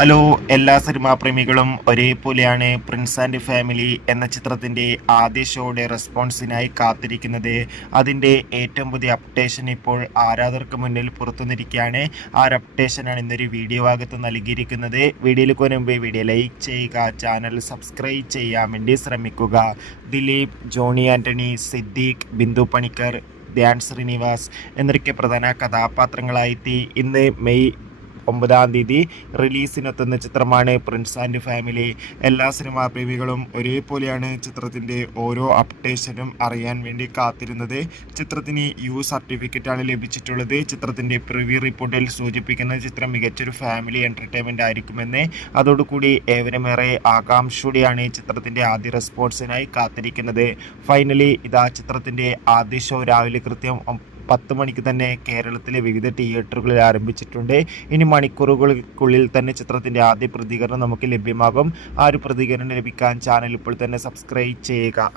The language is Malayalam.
ഹലോ, എല്ലാ സിനിമാ പ്രേമികളും ഒരേപോലെയാണ് പ്രിൻസ് ആൻഡ് ഫാമിലി എന്ന ചിത്രത്തിൻ്റെ ആദ്യ ഷോയുടെ റെസ്പോൺസിനായി കാത്തിരിക്കുന്നത്. അതിൻ്റെ ഏറ്റവും പുതിയ അപ്ഡേഷൻ ഇപ്പോൾ ആരാധകർക്ക് മുന്നിൽ പുറത്തുനിന്നിരിക്കുകയാണ്. ആ ഒരു അപ്ഡേഷനാണ് ഇന്നൊരു വീഡിയോ ഭാഗത്ത് നൽകിയിരിക്കുന്നത്. വീഡിയോയിലേക്ക് മുൻപ് വീഡിയോ ലൈക്ക് ചെയ്യുക, ചാനൽ സബ്സ്ക്രൈബ് ചെയ്യാൻ വേണ്ടി ശ്രമിക്കുക. ദിലീപ്, ജോണി ആൻ്റണി, സിദ്ദീഖ്, ബിന്ദു പണിക്കർ, ധ്യാൻ ശ്രീനിവാസ് എന്നൊക്കെ പ്രധാന കഥാപാത്രങ്ങളായി ഇന്ന് മെയ് 9 റിലീസിനെത്തുന്ന ചിത്രമാണ് പ്രിൻസ് ആൻഡ് ഫാമിലി. എല്ലാ സിനിമാ പ്രേമികളും ഒരേപോലെയാണ് ചിത്രത്തിൻ്റെ ഓരോ അപ്ഡേഷനും അറിയാൻ വേണ്ടി കാത്തിരുന്നത്. ചിത്രത്തിന് സർട്ടിഫിക്കറ്റാണ് ലഭിച്ചിട്ടുള്ളത്. ചിത്രത്തിൻ്റെ പ്രിവ്യൂ റിപ്പോർട്ടിൽ സൂചിപ്പിക്കുന്ന ചിത്രം മികച്ചൊരു ഫാമിലി എൻ്റർടൈൻമെൻ്റ് ആയിരിക്കുമെന്ന്. അതോടുകൂടി ഏവരുമേറെ ആകാംക്ഷയോടെയാണ് ചിത്രത്തിൻ്റെ ആദ്യ റെസ്പോൺസിനായി കാത്തിരിക്കുന്നത്. ഫൈനലി ഇതാ ചിത്രത്തിൻ്റെ ആദ്യ ഷോ രാവിലെ കൃത്യം 10 മണിക്ക് തന്നെ കേരളത്തിലെ വിവിധ തിയേറ്ററുകളിൽ ആരംഭിച്ചിട്ടുണ്ട്. ഇനി മണിക്കൂറുകൾക്കുള്ളിൽ തന്നെ ചിത്രത്തിൻ്റെ ആദ്യ പ്രതികരണം നമുക്ക് ലഭ്യമാകും. ആ ഒരു പ്രതികരണം ലഭിക്കാൻ ചാനൽ ഇപ്പോൾ തന്നെ സബ്സ്ക്രൈബ് ചെയ്യുക.